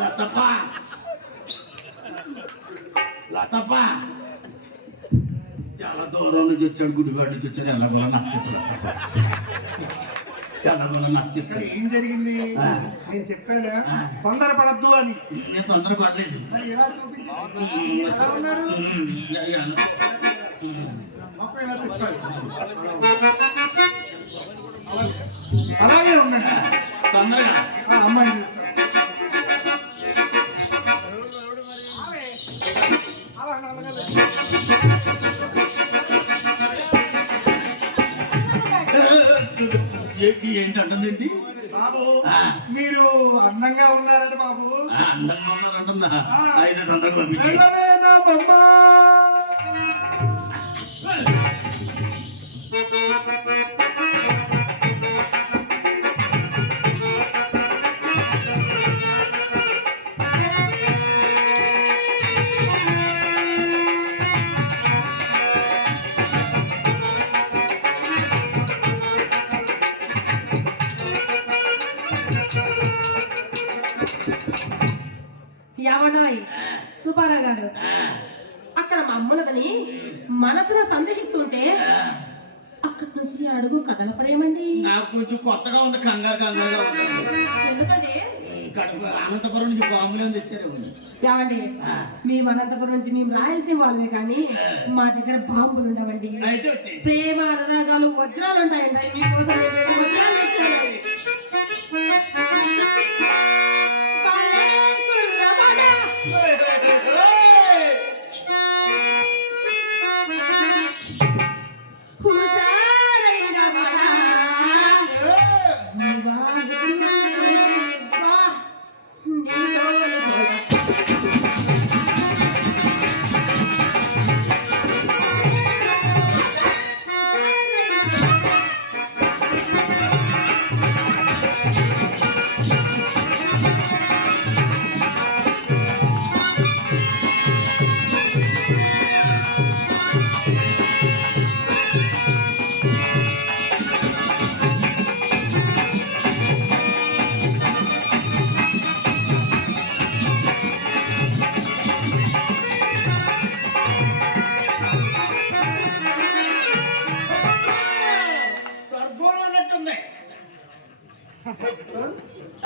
లతప్ప లతప్ప చాలా దూరం నుంచి వచ్చాడు, గుడివాడ నుంచి వచ్చాడు. ఎలాగోలా నాకు చెప్పాడు, ఎలాగోలా నాకు చెప్పాడు. ఏం జరిగింది నేను చెప్పాను, తొందర పడద్దు అని. నేను తొందర పడలేదు. ఎలా చూపించారు, ఎలా ఉన్నారు, మొక్క ఎలా తిప్పాలి, అలాగే ఉండండి తొందరగా. అమ్మాయి ఏంటి అంటుందేంటి బాబు? మీరు అందంగా ఉన్నారంట బాబు. అందంగా ఉన్నారంటుందా? అయితే తొందరగా పంపించి యావడాయ్ సుబ్బారావు గారు, అక్కడ మా అమ్మలదని మనసులో సందేహిస్తుంటే అక్కడి నుంచి అడుగు కదలపరేమండి. నాకు కొంచెం కొత్తగా ఉంది, కంగారుగా ఉంది. ఎందుకండి? అనంతపురం నుంచి బాంబులు తెచ్చారు. యావండి, మేము అనంతపురం నుంచి మేము రాయలసీమ వాళ్ళమే, కానీ మా దగ్గర బాంబులు ఉండవండి. ప్రేమ అనురాగాలు వజ్రాలు ఉంటాయండి. మీకోసం వజ్రాలు తెచ్చారు.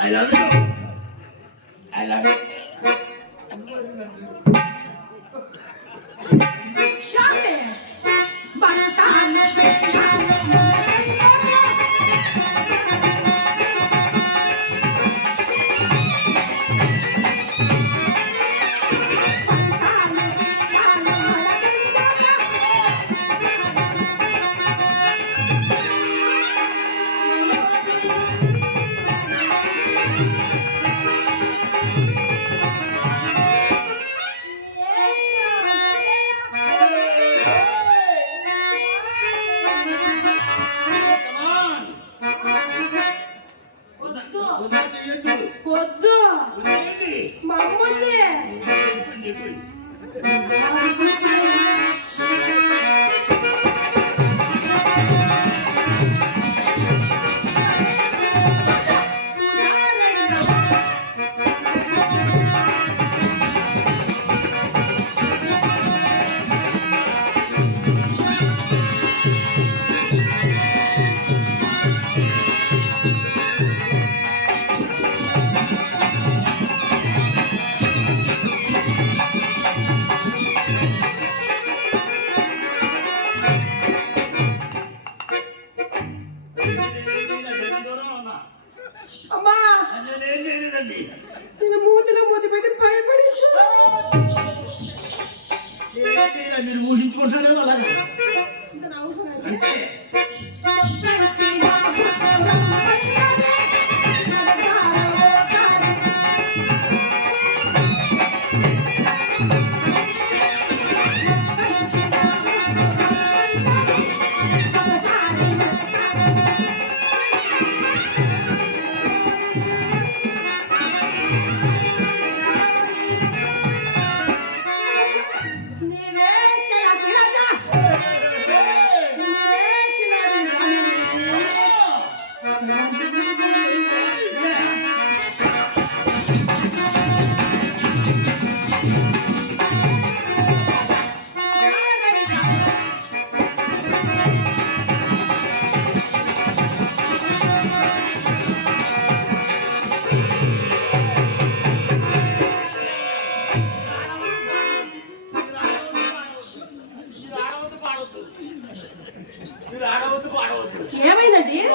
I love you. I love you. పొద్దు మా అమ్ముంది.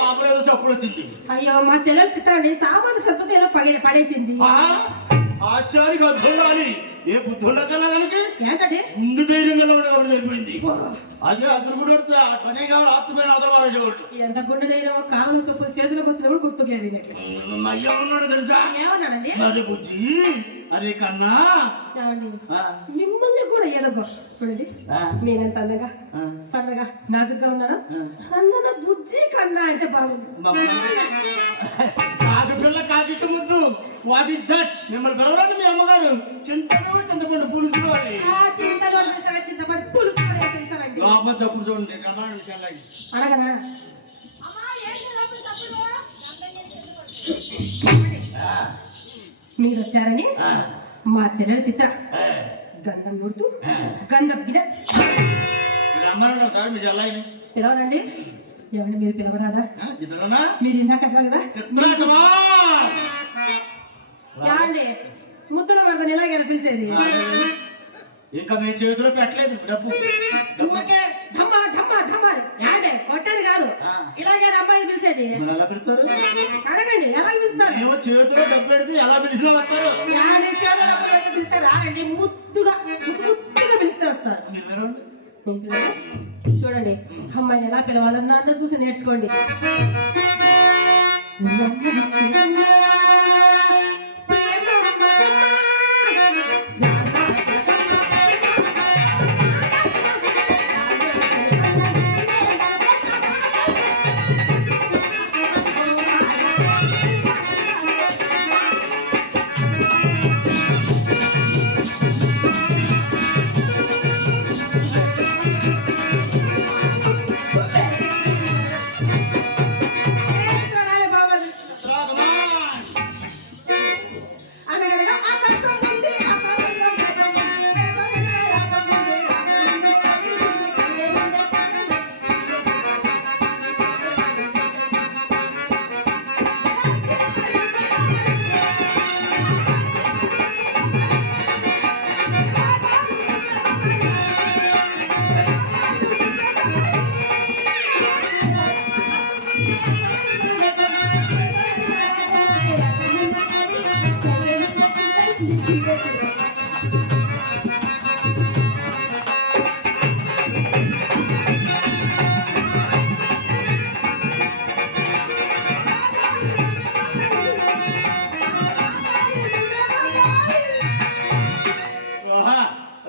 లోపల ఏదో చప్పుడు వచ్చింది. అయ్యో మా చెల్లెలు చిత్ర అండి సామాను సర్దుతో ఏదో పడేసింది. ఆశ్చర్య గద్దుండాలి ఏ బుద్ధి ఉండకల్లా కనుక ఏంటండి ముందు ధైర్యంగా ఉండేవాడు సరిపోయింది. అదే అతను కూడా పనే కావాలి ఆపుకుని అవతల వారేసేవాడు. ఎంత గుండె ధైర్యం కాలం చొప్పులు చేతులకు వచ్చినప్పుడు గుర్తులేదు. అయ్యా ఉన్నాడు తెలుసా? ఏమన్నాడండి? అరే బుజ్జి అరే కన్నా మిమ్మల్ని కూడా ఏదో చూడండి నేనెంత అందగా సన్నగా నాజుగ్గా ఉన్నాను. కన్నా బుజ్జి కన్నా అంటే బాగుంది. కాకి పిల్ల కాకి ముద్దు వాట్ ఇస్ దట్? మిమ్మల్ని పిలవరండి మీ అమ్మగారు చింతలు చింతపండు పులుసులు అని. చింతపండు పులుసు లోపల చప్పుడు చూడండి అనగనా మీరు వచ్చారని మా చెల్లెలు చిత్ర గంధం నూడుతూ గంధం గిడ సార్ మీ చెల్లాయిని పిలవనండి. ఏమండి మీరు పిలవరాదా? మీరు ఇందాక కదా ఏమండి ముద్దుగా పడతాను ఇలాగే పిలిచేది. ఇంకా మీ చేతిలో పెట్టలేదు డబ్బు. ఢమ్మా ఢమ్మా ఢమ్మా ఏంటే కొట్టేది కాదు ఇలాగే అమ్మాయిని పిలిచేది. ఎలా పిలుస్తారు అడగండి ఎలా పిలుస్తారు? మేము చేతిలో డబ్బు పెడితే ఎలా పిలిచినా వస్తారు. చేతిలో డబ్బు పెట్టి పిలుస్తారు అండి ముద్దుగా ముద్దుగా పిలిస్తే వస్తారు. చూడండి అమ్మాయిని ఎలా పిలవాలన్నా అందరూ చూసి నేర్చుకోండి.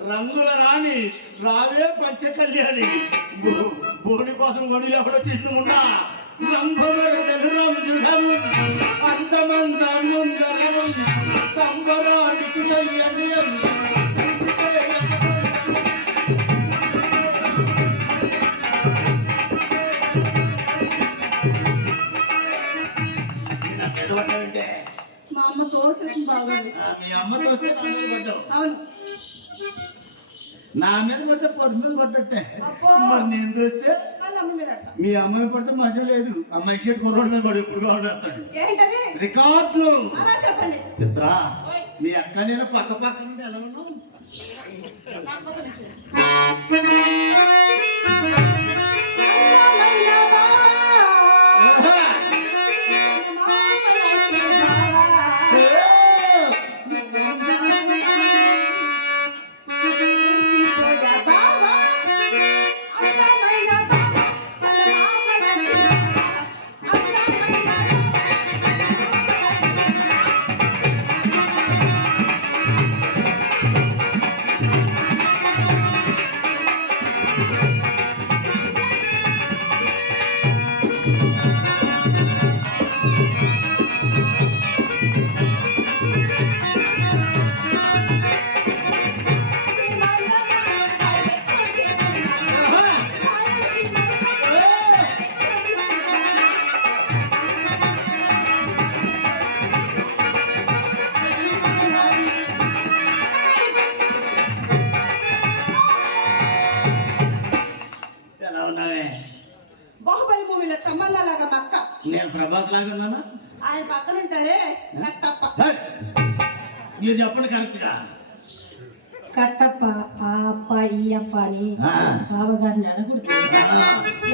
రంగుల రాణి రావే పంచ కళ్యాణి భూమి కోసం గొడుగు ఎక్కడో చిన్నమున్నా అంతమందముందరము సంబరానికి మా అమ్మ తోసేసి బాగోదు. మీ అమ్మ తోస్తే పడ్డావు. అవును నా మీద పడితే పొడి మీద పడ్డట్టే. మరి నేను చూస్తే మీ అమ్మాయి పడితే మజా లేదు. అమ్మాయి షేట్ కుర్రోడ్ మీద పడి ఎప్పుడు కావాలంటాడు రికార్డులు. చిత్ర మీ అక్క నేను పక్క పక్క నుండి ఎలా ఉన్నావు? బాహుబలి మూవీలో తమ్మన్నా లాగా మా అక్క. నేను ప్రభాస్ లాగా ఉన్నానా? ఆయన పక్కన ఉంటారే కట్టప్ప. మీరు చెప్పండి కరెక్ట్గా. కట్టప్ప ఆ అప్ప ఈ అప్ప అని బావగారిని అనకూడదు.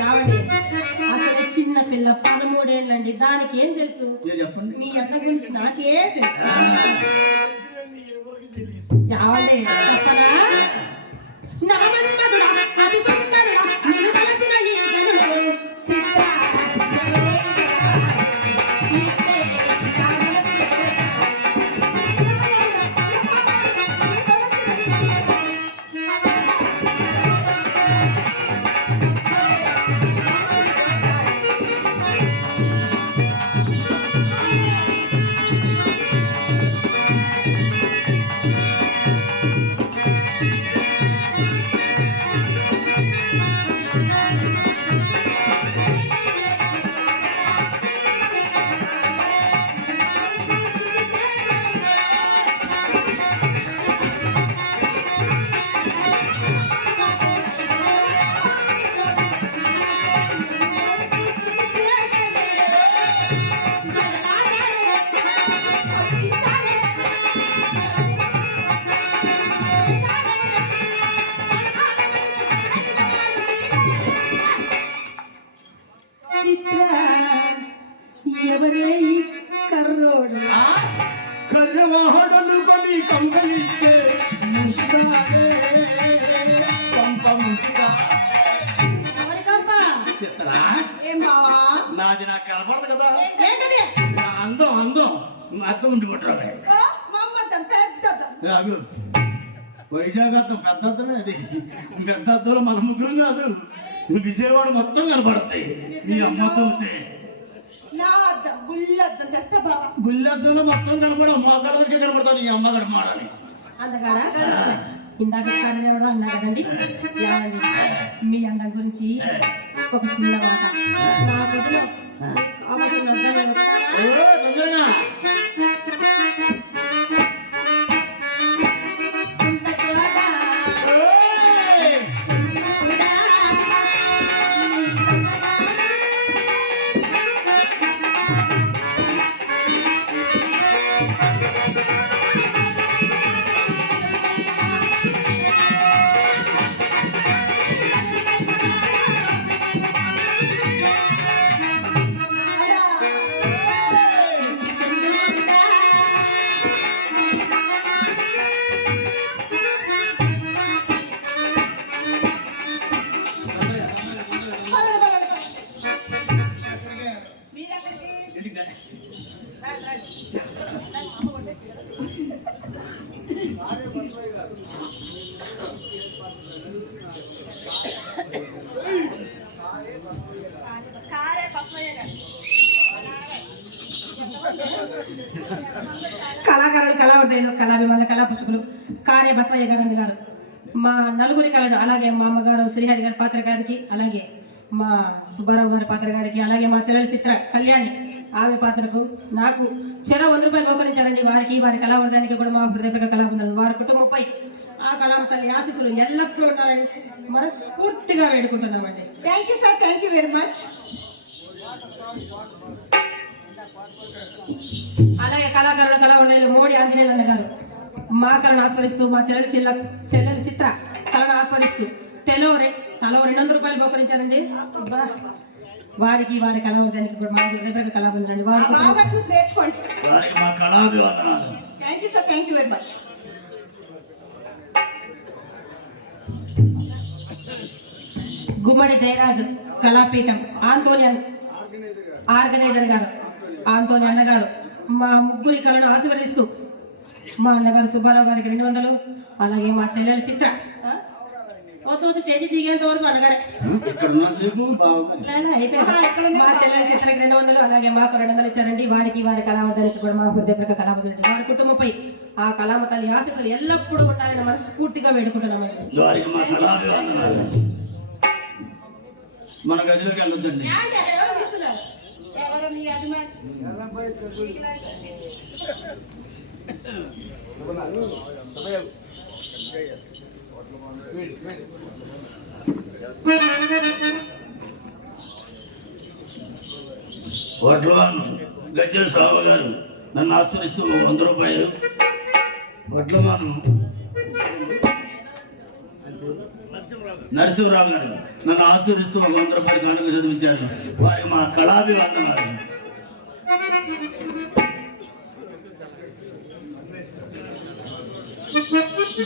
యావండి అసలు చిన్న పిల్ల దానికి ఏం తెలుసు? చెప్పండి. మీ అన్న గురించి నాకే తెలుసు. యావండి చెప్పనా? నా మన్మధుడా, అతి సుందరుడా, నిన్ను తలచిన ఈ గనుడు చిత్ర ఎవరే ఈ కర్రోడు? కర్రవాహడలు కొని కంపలిస్తే ముసుగాడే పంప ముసుగా. ఎవరి కంప? చిత్రా, ఏం బావా? నాది నాకు కనపడదు కదా. ఏంటది? నా అందం అందం మా అర్థం ఉండిపోతాడు. ఓ, మమ్మద్దం పెద్దదం. కాదు, వైజాగ్ అర్థం పెద్ద అర్థమే. అది పెద్ద అర్థంలో మన ముగ్గురం కాదు, విజయవాడ మొత్తం కనపడతాయి మీ అమ్మతో ఉంటే. నా అద్దం గుల్లద్దం తెస్తా బావా. గుళ్ళద్దంలో మొత్తం కనపడవు, మోకాళ్ళకి కనపడతాను ఈ అమ్మగడు మాడని. అందగారా? ఇందాక కర్రోడు అన్నా కదండి. యావండి మీ అందం గురించి ఒక చిన్న మాట. నా పొద్దున కాబట్టి కారే పస్మయ్య గారు. కళాకారులు, కళావృద్ధులు, కళాభిమానులు, కళా పుస్తకులు కారే బసవయ్య గారు గారు మా నలుగురి కళలు, అలాగే మా అమ్మగారు శ్రీహరి గారి పాత్ర గారికి, అలాగే మా సుబ్బారావు గారి పాత్ర గారికి, అలాగే మా చెల్లెల చిత్ర కళ్యాణి ఆమె పాత్రకు నాకు చెరో 100 రూపాయలు మోకరించారండి. వారికి వారి కళావృందానికి కూడా మా హృదయపూర్వక కళాబృందాలు, వారి కుటుంబంపై ఆ కళామ తల్లి ఆశీస్సులు ఎల్లప్పుడూ ఉండాలని మనస్ఫూర్తిగా వేడుకుంటున్నామండి. Thank you sir, thank you very much. అలాగే కళాకారుల కళావృందాలు మోడి ఆంజనేయులు అన్న గారు మా కళను ఆస్వాదిస్తూ, మా చెల్లెల చిత్ర కళను ఆస్వాదిస్తూ తలో 200 రూపాయలు మోకరించారండి. వారికి వారి కళావృందానికి కూడా మా హృదయపూర్వక కళాబృందాలండి. వారి బాగా చూసి నేర్చుకోండి. వారికి మా కళాభివందనాలు. Thank you sir, thank you very much. Gummadi Jayaraju కళాపీఠం ఆంతోని ఆర్గనైజర్ గారు, ఆంతోని అన్నగారు మా ముగ్గురి కళను ఆశీర్వదిస్తూ, మా అన్నగారు సుబ్బారావు గారికి 200, అలాగే మా చెల్లెల చిత్ర స్టేజ్ దిగేంత వరకు అన్నగారే మా చెల్లెల చిత్రకి 200, అలాగే మాకు 200 ఇచ్చారండి. వారికి వారి కళావృందానికి కూడా మా హృదయపూర్వక కళాబృందానికి, వారి కుటుంబంపై ఆ కళామ తల్లి ఆశీస్సులు ఎల్లప్పుడూ ఉండాలని మనస్ఫూర్తిగా వేడుకుంటున్నామండి. మన గదిలోకి వెళ్ళొద్దండి. ఎవరు మీ అభిమాని? వడ్లవాను గజ్జల స్వామి గారు నన్ను ఆశ్రయిస్తూ 100 రూపాయలు. వడ్లవాను నరసింహరావు గారు నన్ను ఆశ్రయిస్తూ 100 రూపాయలు కానుక చదివించారు. వారికి మా కళాభివందనాలు.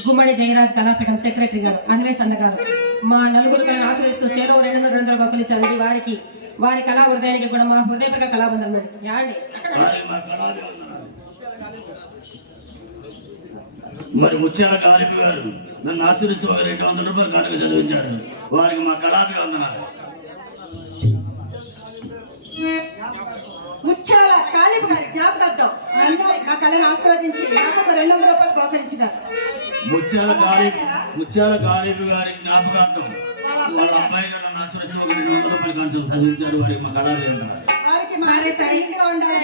గుమ్మడి జయరాజ్ కళాపీఠం సెక్రటరీ గారు అన్వేష్ అన్న గారు మా నలుగురు కళను ఆశ్రయిస్తూ చేలో 200 బొక్కలు ఇచ్చారండి. వారి కళా హృదయానికి కూడా మా హృదయపూర్వక కళాబంధం యాండి. మరి ముత్యాల కాలిపి గారు నన్ను ఆశీర్వదిస్తూ ఒక 200 రూపాయలు కానుక చదివించారు. వారికి మా కళాభివందనాలు. ముచ్చాల కాలిపు గారి జ్ఞాపకార్థం నన్ను నా కళను ఆస్వాదించి నాకు ఒక 200 రూపాయలు బహుకరించినారు. ముత్యాల కాలిపి గారి జ్ఞాపకార్థం వాళ్ళ అబ్బాయి గారు నన్ను ఆశీర్వదిస్తూ ఒక 200 రూపాయలు కానుక చదివించారు. వారికి మా కళాభివందనాలు. వారికి మారే సైలెంట్గా ఉండాలి.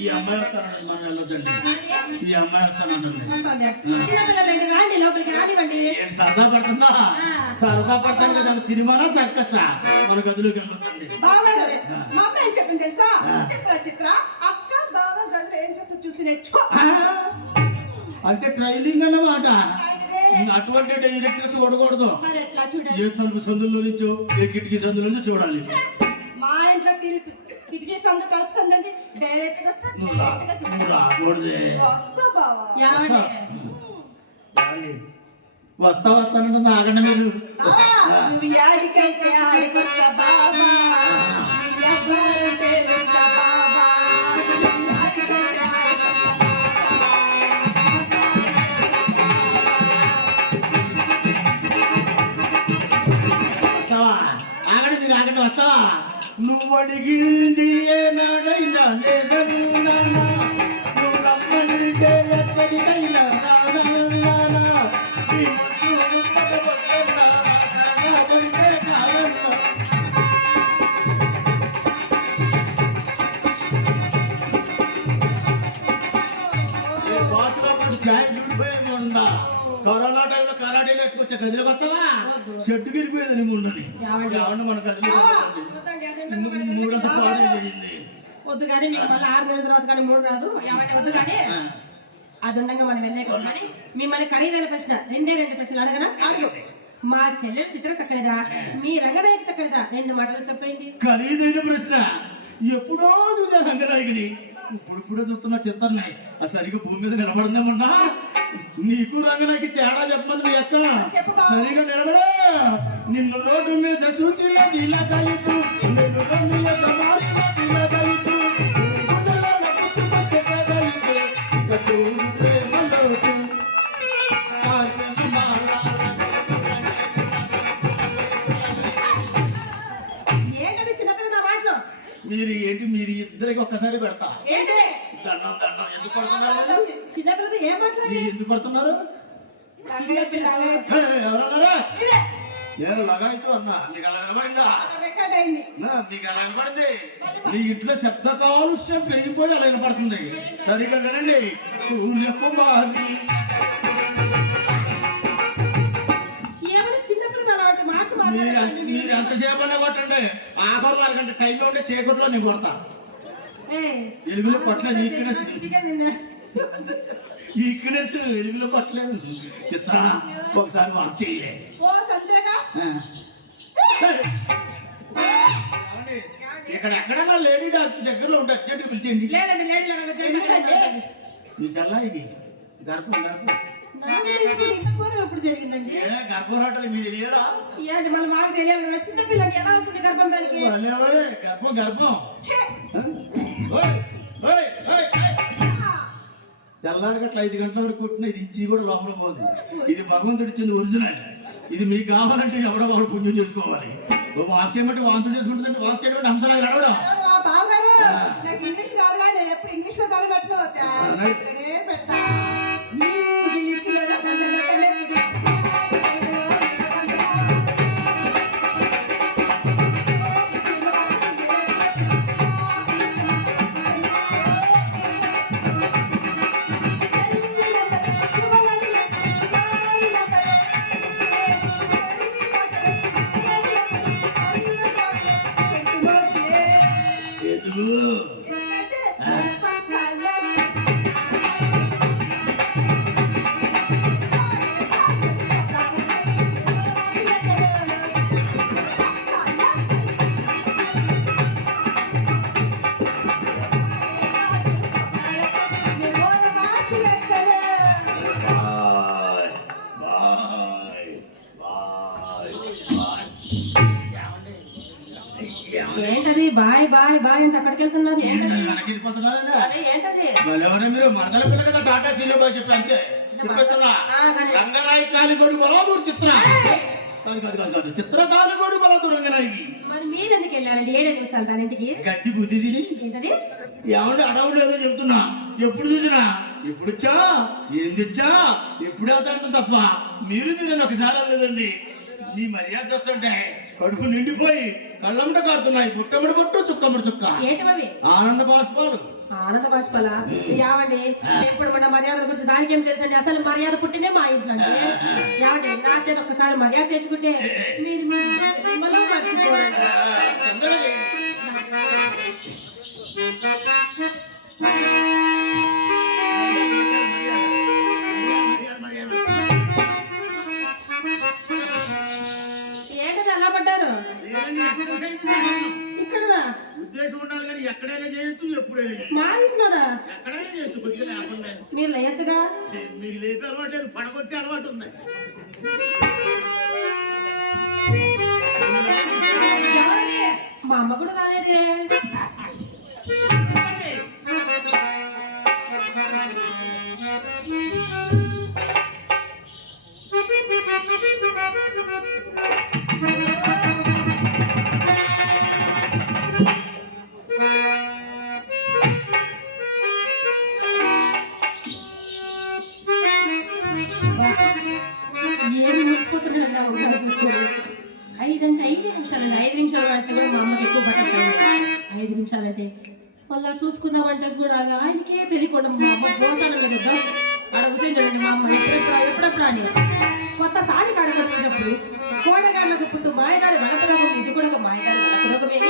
ఈ అమ్మాయి వస్తానండి, మనం వెళ్ళొద్దండి. ఈ అమ్మాయి వస్తానంటుంది. సరదా పడుతుందా? సరదా పడతాను కదా, సినిమానా సర్కసా? మన గదిలోకి వెళ్ళొద్దండి. బావగారు మా అమ్మ ఏం చెప్పింది తెలుసా? చిత్ర అక్క బావ గదిలో ఏం చేస్తా చూసి నేర్చుకో. అంటే ట్రైనింగ్ అన్నమాట. అటువంటి డైరెక్ట్ గా చూడకూడదు. మరి ఎట్లా చూడాలి? ఏ తలుపు సందులో నుంచో ఏ కిటికీ సందులో నుంచో చూడాలి. మా ఇంట్లో కిటికీ సందు తలుపు సందు అంటే డైరెక్ట్ గా వస్తా, డైరెక్ట్ గా చూస్తా. రాకూడదే. వస్తా బావా. వస్తానంటే ఆగండి మీరు. నువ్వు యాడికైతే ఆడికొస్తా బాబా. ఎవరంటే వస్తా బాబా. యాడికైతే ఆడికొస్తా వస్తావా? ఆగండి మీరు, ఆగండి. వస్తావా? నువ్వు అడిగింది ఏనాడైనా లేదన్నా, నువ్వు రమ్మంటే ఎక్కడికైనా రానన్నా, ఈ ముద్దు ముద్దవద్దన్నా, కాదంటే కాదన్నా. కరోనా టైంలో కరాటే నేర్చుకొచ్చే గదిలో వస్తావా? చెట్టుకి వెళ్ళిపోయేది నీ ముండని. మన గదిలో మూడంత పాడు జరిగింది. వద్దు కానీ మీకు మళ్ళీ 6 నెలల తర్వాత కానీ 3 రాదు. ఏమంటే వద్దు కానీ అది ఉండగా మనం వెళ్ళే కానీ మిమ్మల్ని ఖరీదైన ప్రశ్న 2 ప్రశ్నలు అడగనా? మా చెల్లెలు చిత్ర చక్కనిదా, మీ రంగనాయక చక్కనిదా? 2 మాటలు చెప్పండి. ఖరీదైన ప్రశ్న. ఎప్పుడో చూసా రంగనాయకుని, ఇప్పుడు చూస్తున్నా చిత్రన్నాయి. ఆ సరిగ్గా భూమి మీద నిలబడిందేమన్నా. నీకు రంగనాయకి తేడా చెప్పమని మీ అక్క. సరిగా నిలబడా. నిన్ను రోడ్డు మీద చూసి ఇలా కలిపు, నిన్ను రోడ్డు మీద ఇలా కలిపు, ఏంటంటే చిన్నపిల్ల నా మాటలు మీరు ఏంటి? మీరు ఇద్దరికి ఒక్కసారి పెడతా. ఏంటి దండం దండం. ఎందుకు పడుతున్నారు? చిన్నపిల్లతో ఏం మాట్లాడి ఎందుకు పడుతున్నారు? ఎవరన్నారా? నేను లగాయితో అన్నా. నీకు అలా వినపడిందా? రికార్డ్ అయింది. నీకు అలా వినపడింది. నీ ఇంట్లో శబ్ద కాలుష్యం పెరిగిపోయి అలా వినపడుతుంది. సరిగా వినండి. సూర్యకుమారి మీరు ఎంతసేపు అన్నా కొట్టండి. ఆఖరు అరగంట టైంలో ఉంటే చీకట్లో నేను కొడతా. ఎలుగులో కొట్టలేదు. ఈక్నెస్ ఎలుగులో కొట్టలేదు. చిత్ర ఒకసారి వర్క్ చేయలే. ఓ సంతేగా ఇక్కడ ఎక్కడన్నా లేడీ డాక్టర్ దగ్గరలో ఉంటే అర్జెంట్ పిలిచేయండి. లేదండి నీ చల్లాయి గర్భం ఎప్పుడు జరిగిందండి? గర్భరాటలు మీరు తెలియరా? ఏంటి మళ్ళీ మాకు తెలియదు కదా. చిన్నపిల్లకి ఎలా వస్తుంది గర్భం? దానికి గర్భం తెల్లారి గట్ల 5 గంటల వరకు కుట్టిన ఇది ఇచ్చి కూడా లోపల పోదు. ఇది భగవంతుడు ఇచ్చింది ఒరిజినల్. ఇది మీకు కావాలంటే ఎవడో ఒకడు పుణ్యం చేసుకోవాలి. వాక్ చేయమంటే వాంతులు చేసుకుంటుందంటే వాక్ చేయడం అంతలా నడవడం. బావగారు నాకు ఇంగ్లీష్ రాదు కానీ నేను ఎప్పుడు ఇంగ్లీష్ లో తలబెట్టను పెడతా. ఇంగ్లీష్ లో ఏంటది బాయ్ బాయ్ బాయ్ అంటే అక్కడికి వెళ్తున్నారు ఏంటది వెనకెళ్ళిపోతున్నారా? అదే ఏంటది ఎవరో మీరు మరదల పిల్ల కదా టాటా సీలో బాయ్ చెప్పి అంతే చెప్పేస్తున్నా. రంగనాయి కాలిగోడి బలాదూరు చిత్ర కాదు కాదు కాదు కాదు చిత్ర కాలిగోడి బలాదూరు రంగనాయికి మరి మీరు ఎందుకు వెళ్ళారండి 7 నిమిషాలు దాని ఇంటికి గట్టి బుద్ధి తిని ఏంటది ఏమంటే అడవుడు ఏదో చెప్తున్నా. ఎప్పుడు చూసినా ఎప్పుడు వచ్చా ఏం తెచ్చా ఎప్పుడు వెళ్తాంటాం తప్ప మీరు ఒకసారి లేదండి. నీ మర్యాద చూస్తుంటే కడుపు నిండిపోయి కళ్ళమ్మట కాడుతున్నాయి. బుట్టమ్మడి బొట్టు చుక్కమ్మడి చుక్క ఏంటవి ఆనంద బాష్పాలు. ఆనంద బాష్పాల యావండి ఇప్పుడు మన మర్యాద గురించి దానికి ఏం తెలుసండి. అసలు మర్యాద పుట్టినే మా ఇంట్లో అండి. యావండి నా చేత ఒక్కసారి మర్యాద చేర్చుకుంటే మీరు మిమ్మల్ని మర్చిపోరండి. తొందరగా చేయండి. ఏంటది అలా పడ్డారు లేదండి, ఎక్సర్సైజ్ చేస్తున్నాం. ఇక్కడదా ఉద్దేశం ఉండాలి కానీ ఎక్కడైనా చేయొచ్చు ఎప్పుడైనా చేయొచ్చు. మా ఇంట్లోదా ఎక్కడైనా చేయొచ్చు కొద్దిగా లేకుండా. మీరు లేయచ్చుగా మీకు లేపే అలవాటు లేదు, పడగొట్టే అలవాటు ఉంది. ఎవరది? మా అమ్మ కూడా రాలేదే. ఏమి మురిసిపోతున్నాడు నా ఉండాలి చూసుకోండి. 5 నిమిషాలండి. 5 నిమిషాలు అంటే కూడా మా అమ్మకి ఎక్కువ పట్టట్లేదు. 5 నిమిషాలంటే మళ్ళీ చూసుకుందామంటే కూడా ఆయనకే తెలియకుండా మా అమ్మ భోజనం మీద అడుగుతుంటాడండి. మా అమ్మ ఎప్పుడెప్పుడు అని కొత్త సాడి కాడకొచ్చినప్పుడు కోడగాళ్ళకు పుట్టు మాయదారి వలపురోగం ఇది కూడా ఒక మాయదారి వలపురోగమే.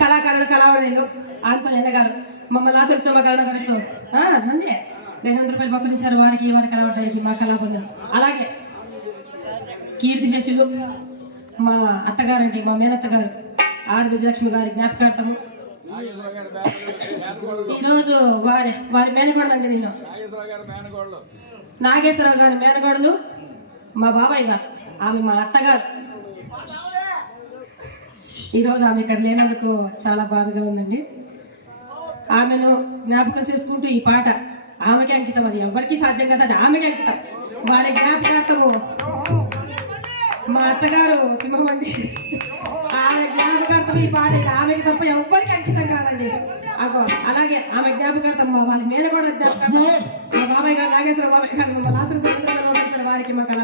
కళాకారులు కళావడులు ఆంతోని గారు మమ్మల్ని ఆశిస్తున్న కళాకారులు నందే 200 రూపాయలు బహుకరించారు వారికి వారి కళావడానికి మా కళాబంధులు. అలాగే కీర్తి శేషులు మా అత్తగారండి మా మేనత్తగారు ఆర్ విజయలక్ష్మి గారి జ్ఞాపకార్థము ఈరోజు వారి మేనగోడలు నిన్న నాగేశ్వరరావు గారి మేనగోడలు మా బాబాయ్ గారు, ఆమె మా అత్తగారు. ఈరోజు ఆమె ఇక్కడ లేనందుకు చాలా బాధగా ఉందండి. ఆమెను జ్ఞాపకం చేసుకుంటూ ఈ పాట ఆమెకి అంకితం, అది ఎవరికి సాధ్యం కదా, అది ఆమెకి అంకితం. వారి జ్ఞాపకార్థము మా అత్తగారు సింహం అండి, ఆమె జ్ఞాపకార్థం ఈ పాట ఆమెకి తప్ప ఎవ్వరికి అంకితం కాదండి. అలాగే ఆమె జ్ఞాపకార్థం వాళ్ళ మీద కూడా జ్ఞాపకం మా బాబాయ్ గారు నాగేశ్వర బాబాయ్ గారు మమ్మల్ని ఆశ్రమ వారికి మా కళ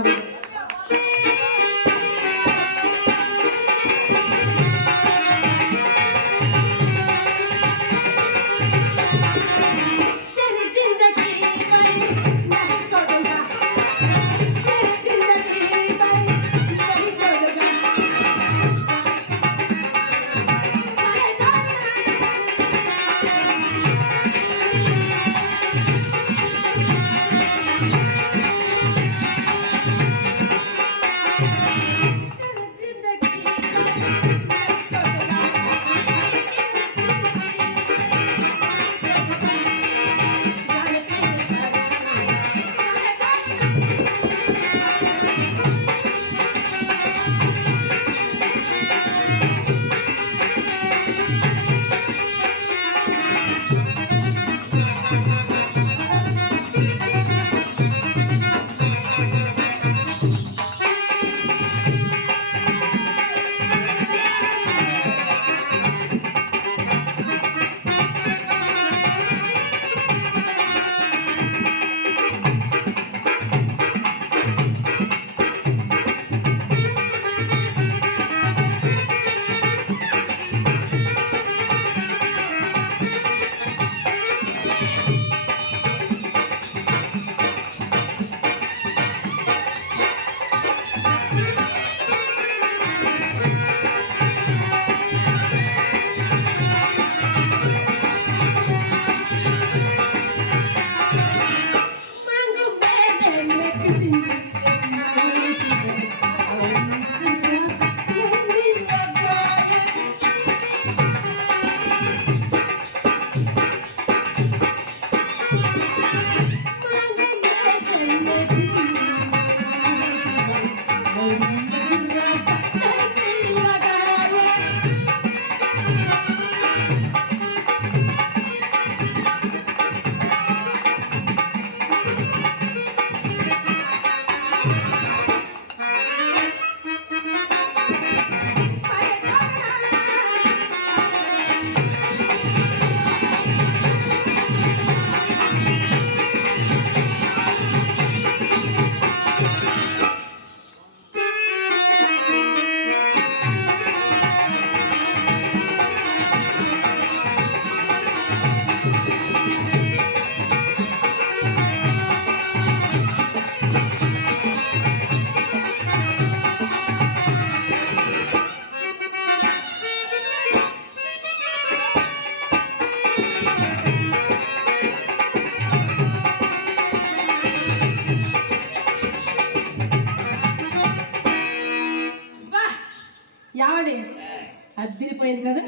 అద్దరిపోయింది కదా.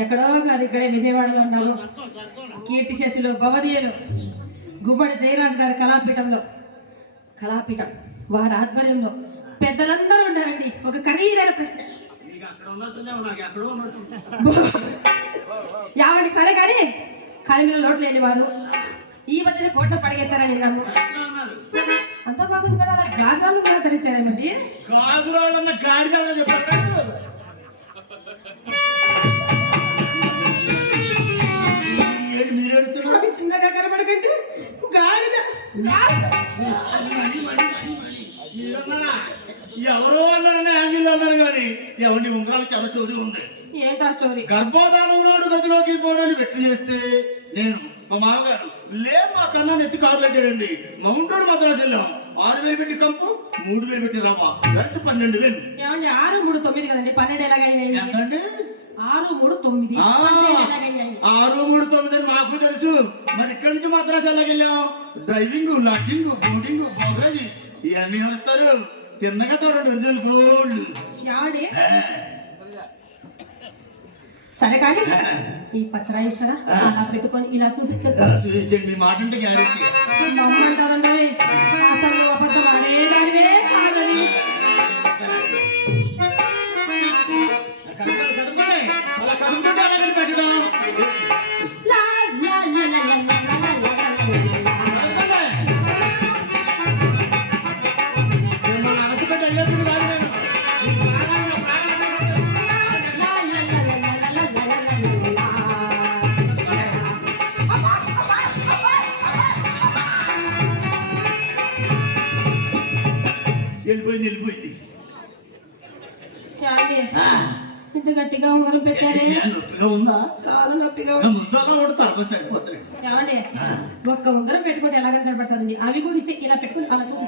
ఎక్కడో కాదు, ఇక్కడే విజయవాడలో ఉన్నాము. కీర్తి శేషులు భవదీయులు గుమ్మడి జయరాజ్ గారి కళాపీఠం వారి ఆధ్వర్యంలో పెద్దలందరూ ఉన్నారండి. ఒక ఖరీదైన ప్రశ్న యావండి సరే కానీ కలిమిలో లోటు లేని వారు ఈ మధ్యన కోట్ల పడిగెత్తారని విన్నాము. అంతా బాగుంది కదా, అలా గాజురాలు కూడా ధరించారేమండి. చిన్నగా కనపడకండి గాడిద ఎవరో అన్నారని యాంగిల్ అన్నారు కానీ ఎవరి ఉంగరాలు చాలా స్టోరీ ఉంది. ఏంటా స్టోరీ? గర్భోధానం నాడు గదిలోకి పోనని వెట్లు చేస్తే నేను మా మామగారు మా కన్నా ఎత్తి కారులో చేయండి మౌంటోడు మద్రాసు వెళ్ళాం. 6,000 పెట్టి కంపు 3,000 పెట్టి రవ్వ ఖర్చు 12,000. ఏమండి 6, 3, 9 కదండి 12 ఎలాగయ్యాయి? ఎంతండి? 6, 3, 9 ఆ, 12 ఎలాగయ్యాయి? 6, 3, 9 అని మాకు తెలుసు. మరి ఇక్కడి నుంచి మద్రాసు ఎలాగెళ్ళాం? డ్రైవింగ్, లాడ్జింగ్, బోర్డింగ్, బోగరాజీ ఇవన్నీ వస్తారు. తిన్నగా చూడండి ఒరిజినల్ గోల్డ్. ఏమండి సరే కానీ ఈ పచ్చరాయి ఇస్తారా అలా పెట్టుకొని ఇలా చూసి చూపించండి. మీ మాట అంటే గ్యారెంటీ. మా అమ్మ అంటారండి అసలు నువ్వు అబద్ధం ఆడేదానివే కాదని. కదపండి. అలా కదుపుతుంటే అలాగని పెట్టడం. లా, లా, లా, లా, లా, లా, లా, లా, లా, లా. కదపండి. నేను మా నాన్నకి పెట్టి వెళ్ళేప్పుడు కాదు నేను. వెళ్ళిపోయింది. ఏమండి ఇంత గట్టిగా ఉంగరం పెట్టారే నొప్పిగా ఉందా? చాలా నొప్పిగా ఉంది. ముద్దు అలా కూడా తరపు సరిపోతుంది. ఏమండి ఒక్క ఉంగరం పెట్టుకుంటే ఎలాగ కనబడతారండి? అవి కూడా ఇస్తే ఇలా పెట్టుకుని అలా చూసి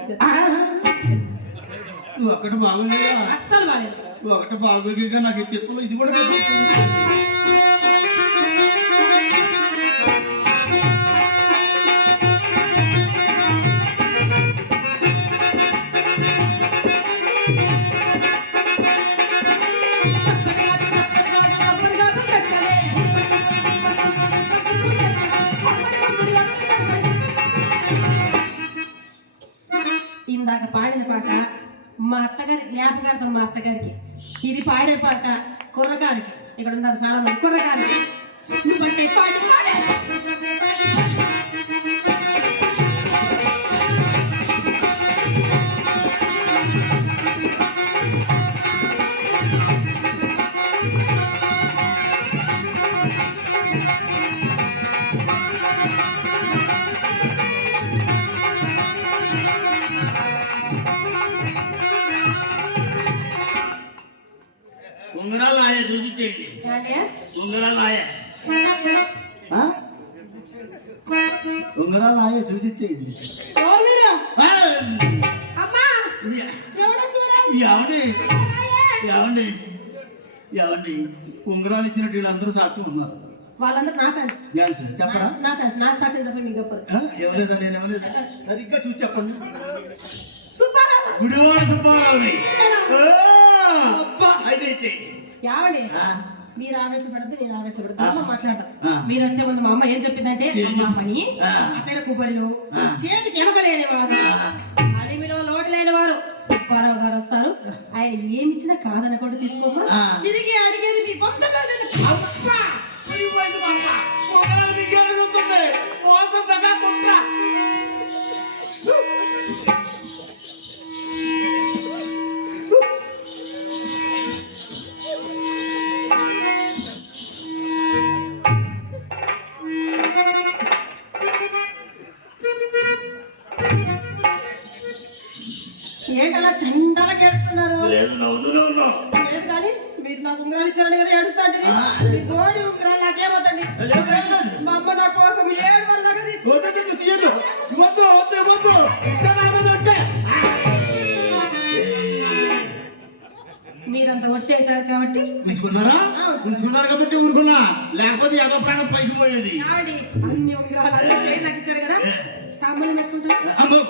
ఒకటి బాగోలేదా? అస్సలు బాలేదు. ఒకటి బాగోగా నాకు ఈ తిప్పలు ఇది కూడా కనిపిస్తుంది. ఇందాక పాడిన పాట మా అత్తగారి జ్ఞాపకార్థం. మా అత్తగారికి ఇది పాడే పాట కుర్రకారికి. ఇక్కడ ఉన్నారు చాలా మంది కుర్రకారికి. నువ్వంటే పాడి పాడే ఉంగరాలు ఆయా చూపించేయండి. ఉంగరాలు ఆయా ఉంగరాలు ఆయా చూపించేయండి. ఏమండి ఉంగరాలు ఇచ్చినట్టు వీళ్ళందరూ సాక్ష్యం ఉన్నారు. వాళ్ళందరూ నా ఫ్రెండ్స్. చెప్పరా? నా ఫ్రెండ్స్ నాకు సాక్షి తప్ప మీకు చెప్పరు. ఎవరేదా? నేనేమలేదు. సరిగ్గా చూసి చెప్పండి. సుబ్బారావు గుడివాడ సుబ్బారావుని అయితే ఇచ్చేయండి. యావండి మీరు ఆవేశపడద్దు, నేను ఆవేశపడద్దు. మాట్లాడతాను. మీరు వచ్చే ముందు మా అమ్మ ఏం చెప్పిందంటే అమ్మని పేరు కుబరిలో చేతికి ఎమకలేనివారు, అలిమిలో లోటు లేనివారు సుబ్బారావు గారు వస్తారు. ఆయన ఏమిచ్చినా కాదనకుండా తీసుకోమా. తిరిగి అడిగేది మీ కొంచెం ఏంటలా చందలా కేడుస్తున్నారు? లేదు, నవ్వుతూనే ఉన్నాం. లేదు కానీ మీరు నాకు ఉంగరాలు ఇచ్చారని కదా ఏడుస్తాండి. బోడి ఉంగరాలు నాకేమవుతండి? మా అమ్మ నా కోసం 7 వందలగా మీరంతా ఒట్టేశారు కాబట్టి ఉంచుకున్నారు కాబట్టి ఊరుకున్నా. లేకపోతే ఏదో ప్రాణం పైకి పోయేది. అన్ని ఉంగరాలు అన్ని చైన్ నాకు ఇచ్చారు కదా. తమ్ముళ్ళు వేసుకుంటారు.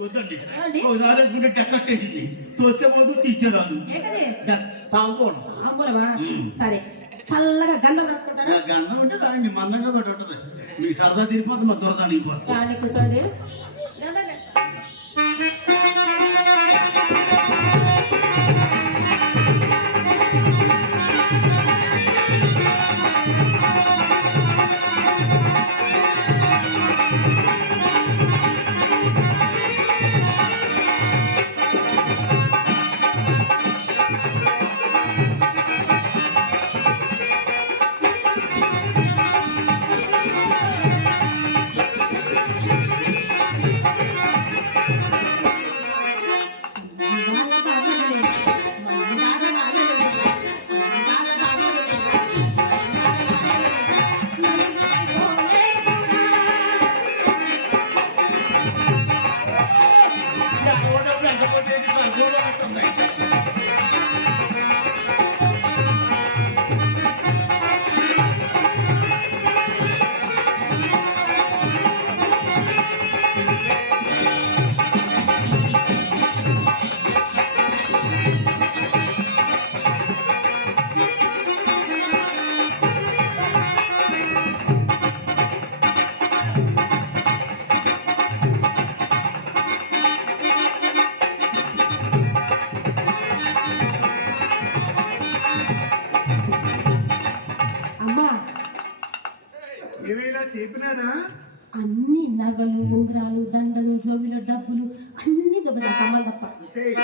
వద్దండి, ఒకసారి వేసుకుంటే టెక్కట్టేసింది. తోస్తే పోదు, తీస్తే రాదు. తాంబూలమా? సరే చల్లగా గంధం రాసుకుంటారా? గంధం అంటే రాండి, మందంగా పెట్టి ఉంటుంది. మీకు సరదా తీరిపోతుంది, మా దొరద అనిగిపోతుంది. రాండి కూర్చోండి. చెప్పినానా అన్ని నగలు ఉంగరాలు దండలు జోబులు డబ్బులు అన్ని దొబ్బ కమ్మలు తప్ప ఒసేయ్,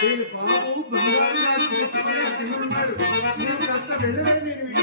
వీడి బాబు బంగారు గాజులు తెచ్చుకొని కింద ఉన్నాడు. నువ్వు కాస్త వెళ్ళవే, నేను వీడిని